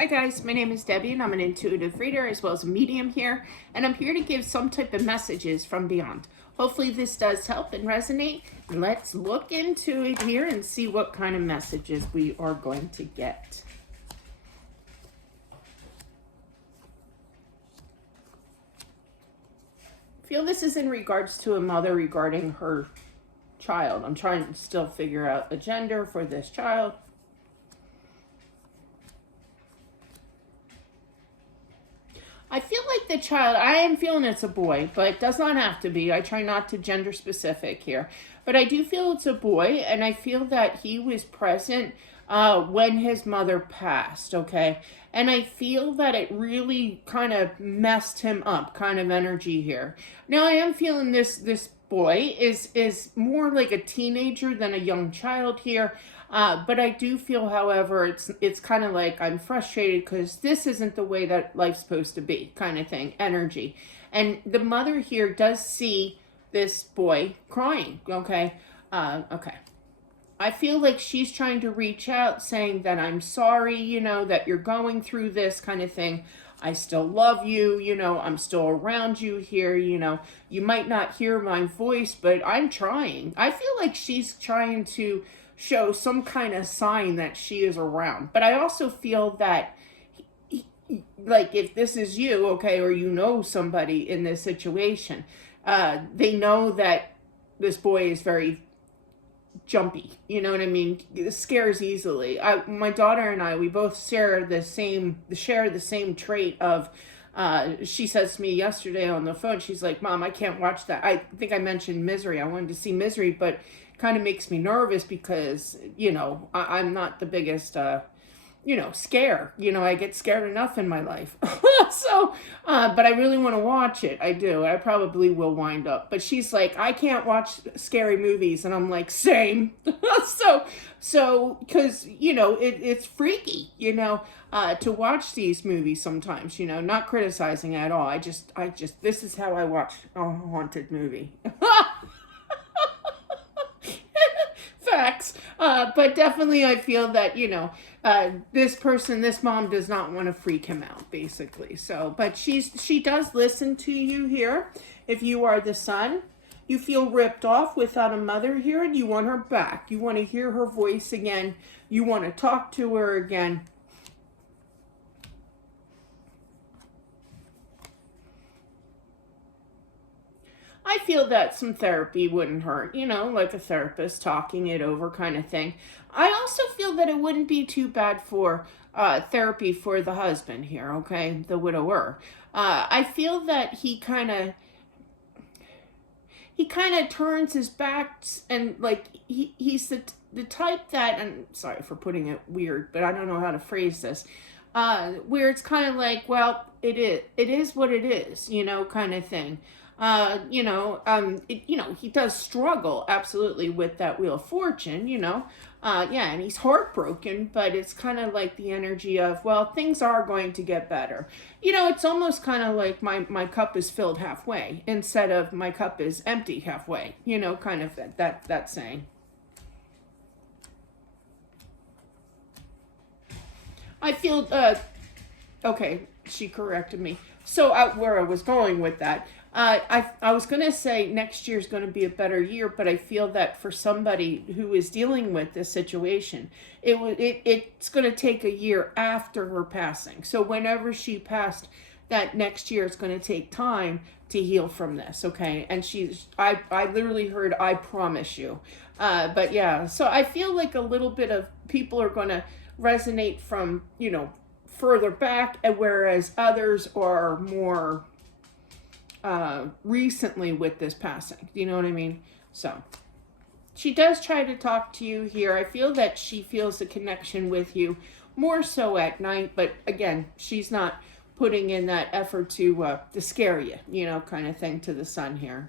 Hi guys, my name is Debbie and I'm an intuitive reader as well as a medium here, and I'm here to give some type of messages from beyond. Hopefully this does help and resonate. Let's look into it here and see what kind of messages we are going to get. I feel this is in regards to a mother regarding her child. I'm trying to still figure out a gender for this child. I feel like the child, I am feeling it's a boy, but it does not have to be. I try not to gender specific here. But I do feel it's a boy, and I feel that he was present when his mother passed, okay? And I feel that it really kind of messed him up, kind of energy here. Now, I am feeling this boy is more like a teenager than a young child here. But I do feel, however, it's kind of like I'm frustrated because this isn't the way that life's supposed to be, kind of thing, energy. And the mother here does see this boy crying, okay? Okay. I feel like she's trying to reach out, saying that I'm sorry, that you're going through this kind of thing. I still love you, I'm still around you here, you might not hear my voice, but I'm trying. I feel like she's trying to show some kind of sign that she is around. But I also feel that, like, if this is you, okay, or somebody in this situation, they know that this boy is very jumpy, you know what I mean? It scares easily. My daughter and I, we both share the same trait of, she says to me yesterday on the phone, she's like, Mom, I can't watch that. I think I mentioned Misery. I wanted to see Misery, but kind of makes me nervous because, I'm not the biggest, scare. I get scared enough in my life. So, but I really want to watch it. I do. I probably will wind up. But she's like, I can't watch scary movies. And I'm like, same. Because, it's freaky, to watch these movies sometimes, not criticizing at all. I just, this is how I watch a haunted movie. Facts. But definitely I feel that, this mom does not want to freak him out, basically. So, but she does listen to you here. If you are the son, you feel ripped off without a mother here and you want her back. You want to hear her voice again. You want to talk to her again. I feel that some therapy wouldn't hurt, like a therapist talking it over kind of thing. I also feel that it wouldn't be too bad for therapy for the husband here, okay, the widower. I feel that he kind of turns his back and like he's the type that, and sorry for putting it weird, but I don't know how to phrase this. Where it's kind of like, well, it is what it is, kind of thing. He does struggle absolutely with that Wheel of Fortune, yeah, and he's heartbroken, but it's kind of like the energy of, well, things are going to get better. It's almost kind of like my cup is filled halfway instead of my cup is empty halfway, kind of that saying. I feel, okay, she corrected me. So where I was going with that, I was going to say next year is going to be a better year, but I feel that for somebody who is dealing with this situation, it's going to take a year after her passing. So whenever she passed, that next year is going to take time to heal from this, okay? And I literally heard, I promise you. But yeah, so I feel like a little bit of people are going to resonate from, further back, and whereas others are more recently with this passing. Do you know what I mean? So she does try to talk to you here. I feel that she feels a connection with you more so at night, but again, she's not putting in that effort to scare you, kind of thing to the son here.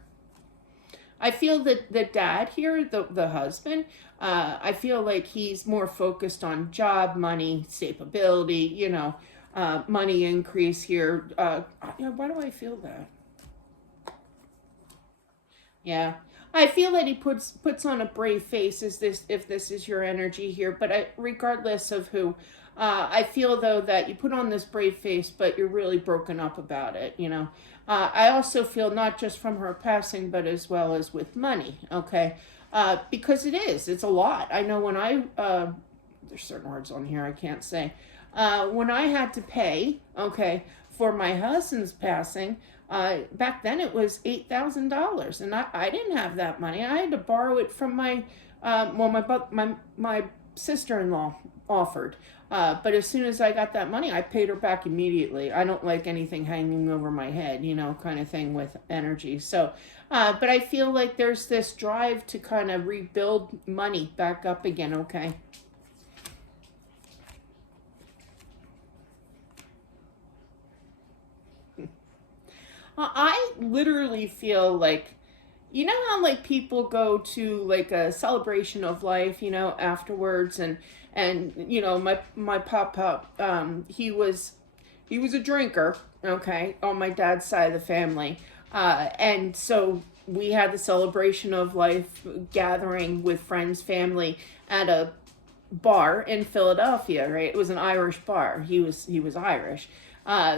I feel that the dad here, the husband, I feel like he's more focused on job, money, stability, money increase here. Why do I feel that? Yeah. I feel that he puts on a brave face if this is your energy here, but regardless of who, I feel though that you put on this brave face, but you're really broken up about it, you know. I also feel not just from her passing, but as well as with money, okay? Because it's a lot. I know when there's certain words on here I can't say. When I had to pay, okay, for my husband's passing, back then it was $8,000, and I didn't have that money. I had to borrow it from my sister-in-law offered. But as soon as I got that money, I paid her back immediately. I don't like anything hanging over my head, you know, kind of thing with energy. So, but I feel like there's this drive to kind of rebuild money back up again, okay? I literally feel like, you know how like people go to like a celebration of life, you know, afterwards, and you know, my papa, he was a drinker, okay, on my dad's side of the family, and so we had the celebration of life gathering with friends, family at a bar in Philadelphia, right? It was an Irish bar. He was Irish.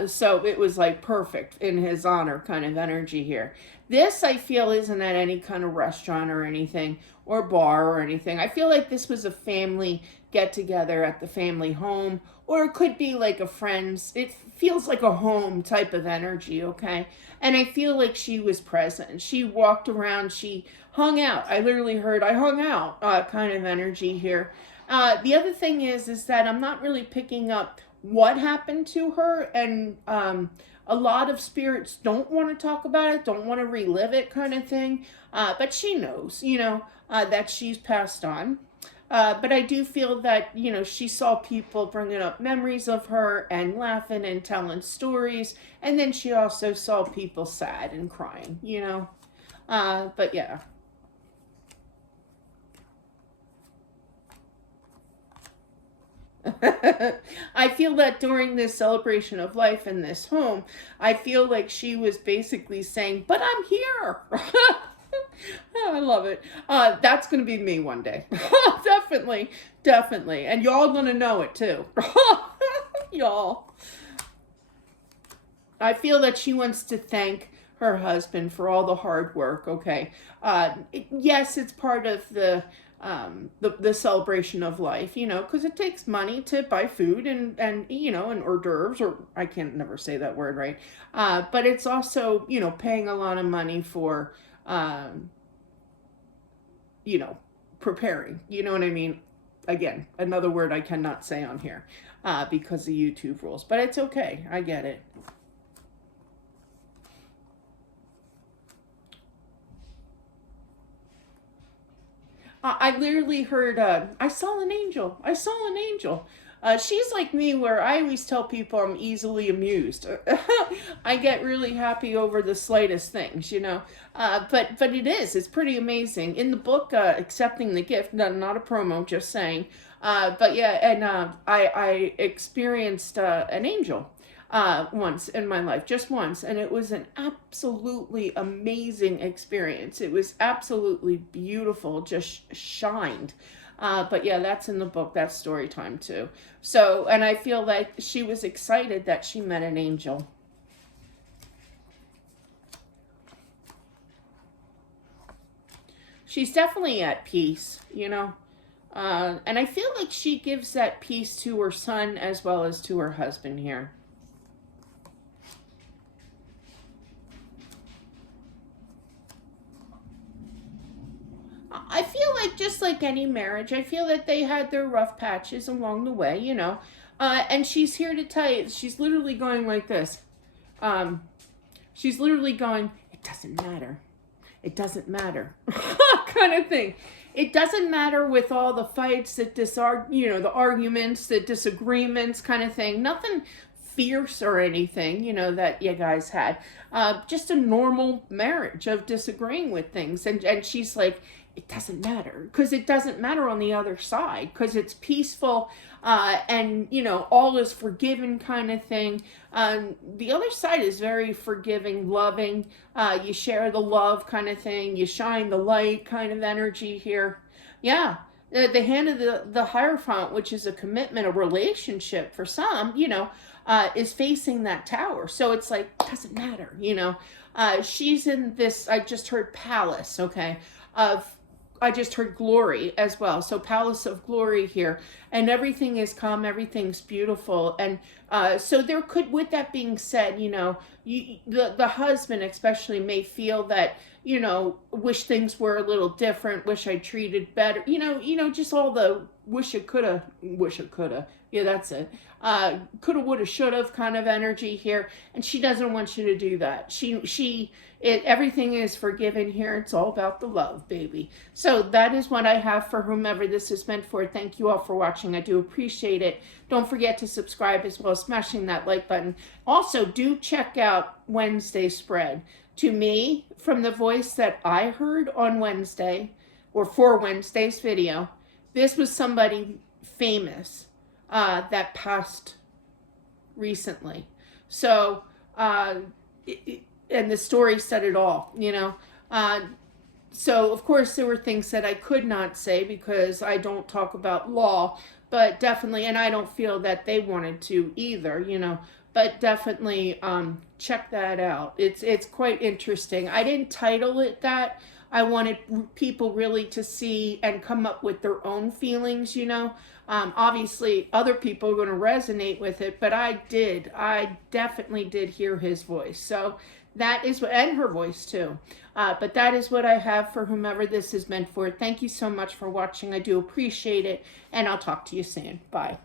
So it was like perfect in his honor kind of energy here. This I feel isn't at any kind of restaurant or anything or bar or anything. I feel like this was a family get together at the family home, or it could be like a friend's. It feels like a home type of energy, okay? And I feel like she was present. She walked around, she hung out. I literally heard I hung out kind of energy here. The other thing is that I'm not really picking up what happened to her, and a lot of spirits don't want to talk about it, don't want to relive it, kind of thing. But she knows, you know, that she's passed on. But I do feel that, you know, she saw people bringing up memories of her and laughing and telling stories, and then she also saw people sad and crying, you know. But yeah. I feel that during this celebration of life in this home, I feel like she was basically saying, "But I'm here." I love it. That's gonna be me one day. Definitely, definitely, and y'all gonna know it too. Y'all. I feel that she wants to thank her husband for all the hard work. Okay, yes, it's part of the celebration of life, you know, because it takes money to buy food and you know, and hors d'oeuvres, or I can't never say that word right. But it's also, you know, paying a lot of money for um, you know, preparing. You know what I mean? Again, another word I cannot say on here because of YouTube rules, but it's okay. I get it. I literally heard, I saw an angel. I saw an angel. She's like me, where I always tell people I'm easily amused. I get really happy over the slightest things, you know. But it's pretty amazing. In the book, Accepting the Gift, no, not a promo, just saying. But yeah, and I experienced an angel once in my life, just once, and it was an absolutely amazing experience. It was absolutely beautiful, just shined. But yeah, that's in the book. That's story time too. So, and I feel like she was excited that she met an angel. She's definitely at peace, you know. And I feel like she gives that peace to her son as well as to her husband here. I feel like just like any marriage, I feel that they had their rough patches along the way, you know. And she's here to tell you, she's literally going like this. Um, she's literally going, it doesn't matter. It doesn't matter. Kind of thing. It doesn't matter with all the fights, you know, the arguments, the disagreements, kind of thing. Nothing fierce or anything, you know, that you guys had. Just a normal marriage of disagreeing with things. And she's like, it doesn't matter, because it doesn't matter on the other side, because it's peaceful, and you know, all is forgiven, kind of thing. The other side is very forgiving, loving. You share the love, kind of thing. You shine the light, kind of energy here. Yeah, the hand of the Hierophant, which is a commitment, a relationship for some, is facing that tower. So it's like, doesn't matter, she's in this, I just heard palace, okay, I just heard glory as well. So palace of glory here, and everything is calm, everything's beautiful. And so there could, with that being said, the husband especially may feel that, wish things were a little different, wish I treated better, just all the wish it coulda, yeah, that's it. Coulda, woulda, shoulda kind of energy here, and she doesn't want you to do that. Everything is forgiven here. It's all about the love, baby. So that is what I have for whomever this is meant for. Thank you all for watching. I do appreciate it. Don't forget to subscribe as well as smashing that like button. Also, do check out Wednesday's spread. To me, from the voice that I heard on Wednesday, or for Wednesday's video, this was somebody famous that passed recently. So, and the story said it all, So, of course, there were things that I could not say because I don't talk about law, but definitely, and I don't feel that they wanted to either, but definitely check that out. It's quite interesting. I didn't title it that. I wanted people really to see and come up with their own feelings, Obviously, other people are going to resonate with it, but I definitely did hear his voice. So that is what, and her voice too. But that is what I have for whomever this is meant for. Thank you so much for watching. I do appreciate it, and I'll talk to you soon. Bye.